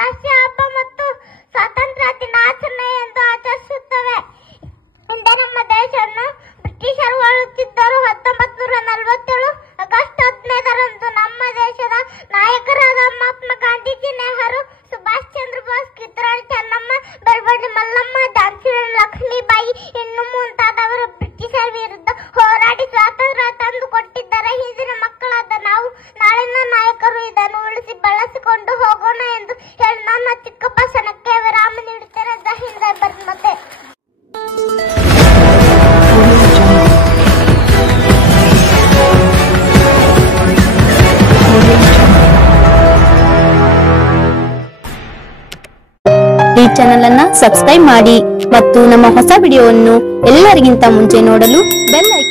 ರಾಷ್ಟ್ರೀಯ ಹಬ್ಬ ಮತ್ತು ಸ್ವಾತಂತ್ರ್ಯ ದಿನಾಚರಣೆ ಎಂದು ಆಚರಿಸುತ್ತವೆ. ಮುಂದೆ ನಮ್ಮ ದೇಶವನ್ನು ಬ್ರಿಟಿಷರು ಆಳುತ್ತಿದ್ದರು. 1947 ಆಗಸ್ಟ್ 15ರಂದು ನಮ್ಮ ದೇಶದ ನಾಯಕರಾದ ಮಹಾತ್ಮ ಗಾಂಧೀಜಿ, ನೆಹರು, ಸುಭಾಷ್ ಚಂದ್ರ ಬೋಸ್, ಕಿತ್ತೂರಾಣಿ ಚೆನ್ನಮ್ಮ, ಬೆಳವಡಿ ಮಲ್ಲಮ್ಮ, ಝಾನ್ಸಿ ರಾಣಿ ಲಕ್ಷ್ಮೀಬಾಯಿ ಇನ್ನು ಮುಂತಾದವರು ಬ್ರಿಟಿಷರ ವಿರುದ್ಧ ಹೋರಾಡಿ ಸ್ವಾತಂತ್ರ್ಯ ತಂದು ಕೊಟ್ಟಿದ್ದಾರೆ. ಹಿಂದಿನ ಮಕ್ಕಳಾದ ನಾವು ನಾಳಿನ ನಾಯಕರು. ಇದನ್ನು ಉಳಿಸಿ ಬೆಳೆಸಿಕೊಂಡು ಹೋಗೋಣ ಎಂದು ಹೇಳಿ ನನ್ನ ಚಿಕ್ಕ ಭಾಷಣಕ್ಕೆ ವಿರಾಮ ನೀಡುತ್ತೇನೆ. ಜೈ ಹಿಂದ್, ಜೈ ಭಾರತ್ ಮಾತೆ. ಈ ಚಾನೆಲ್ ಅನ್ನು ಸಬ್ಸ್ಕ್ರೈಬ್ ಮಾಡಿ ಮತ್ತು ನಮ್ಮ ಹೊಸ ವಿಡಿಯೋವನ್ನು ಎಲ್ಲರಿಗಿಂತ ಮುಂಚೆ ನೋಡಲು ಬೆಲ್ ಐಕಾನ್